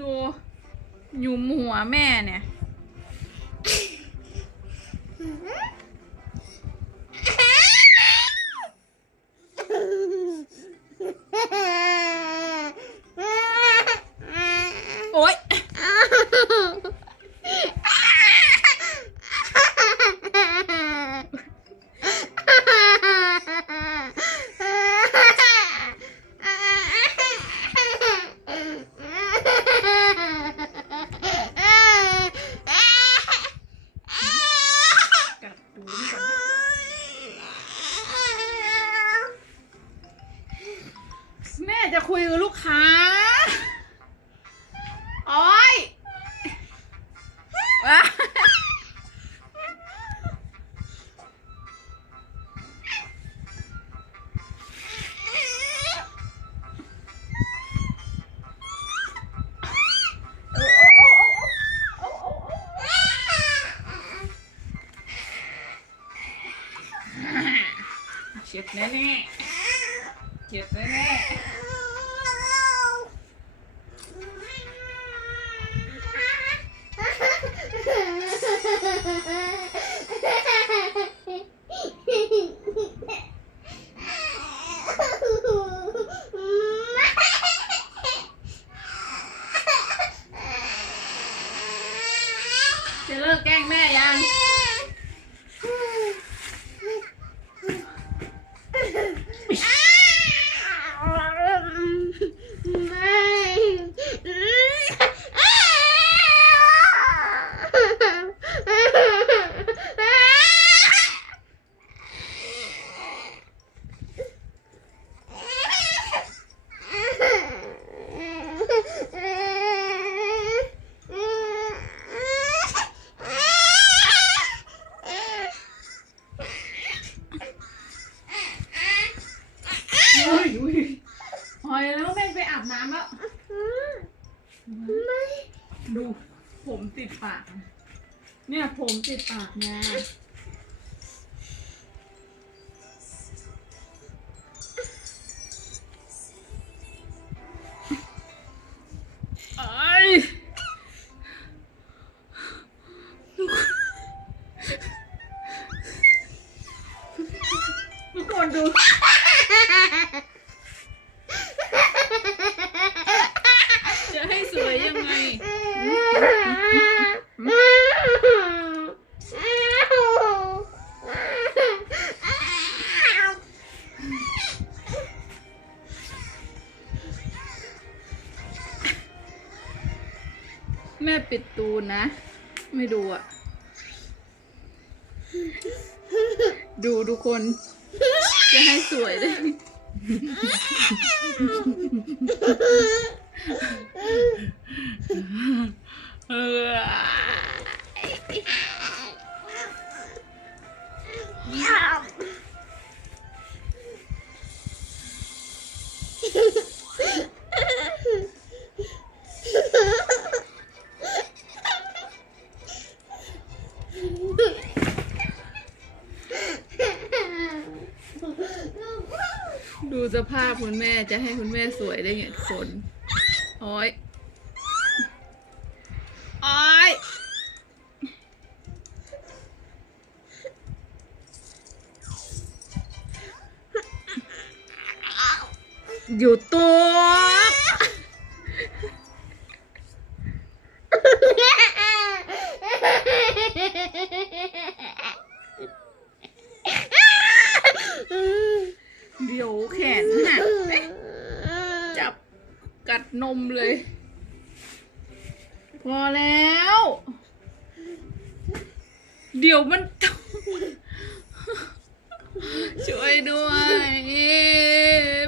ดูหยุมหัวแม่เนี่ย เจ็บแน่แน่ๆเจ็บแน่แน่ๆจะเลิกแกล้งแม่ยัง อุ้ยอุ้ยพอยแล้วแม่ไปอาบน้ำแล้ว ดู ผมติด ปาก เนี่ยผมติดปากแน่ ปิดตูนนะ ไม่ดูอะดูทุกคน จะให้สวยเลยเออ ดูสภาพคุณแม่จะให้คุณแม่สวยได้ไงทุกคนโอ้ยโอ้ยอยู่ตัว เดี๋ยวแขนหักเอ๊ะจับ กัดนมเลย พอแล้ว เดี๋ยวมัน ช่วยด้วย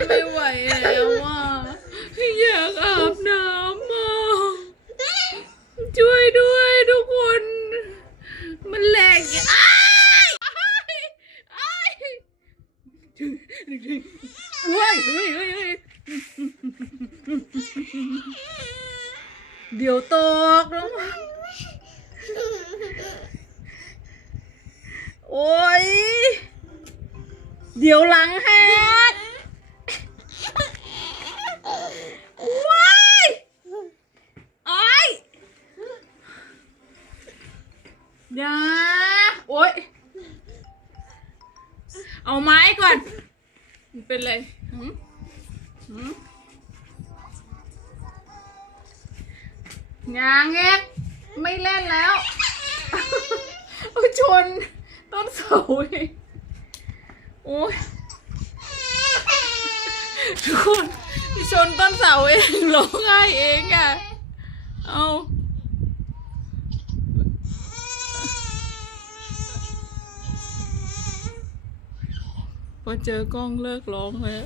ไม่ไหวแล้วอะอยากอาบน้ำอะช่วยด้วยทุกคน มันแรงอ้ายอ้ายเฮ้ยเฮ้ยเฮ้ยเฮ้ย เดี๋ยวตกแล้วมั้งโอ้ย เดี๋ยวหลังหักว้ายโอ้ยอย่าโอ้ย เอาไม้ก่อนมันเป็นไรหืมหืม งางเงี้ยไม่เล่นแล้วอาชนต้นเสาเองโอ้ยทุกคนชนต้นเสาเองร้องไห้เองอะ เอาพอเจอกล้องเลิกร้องแล้ว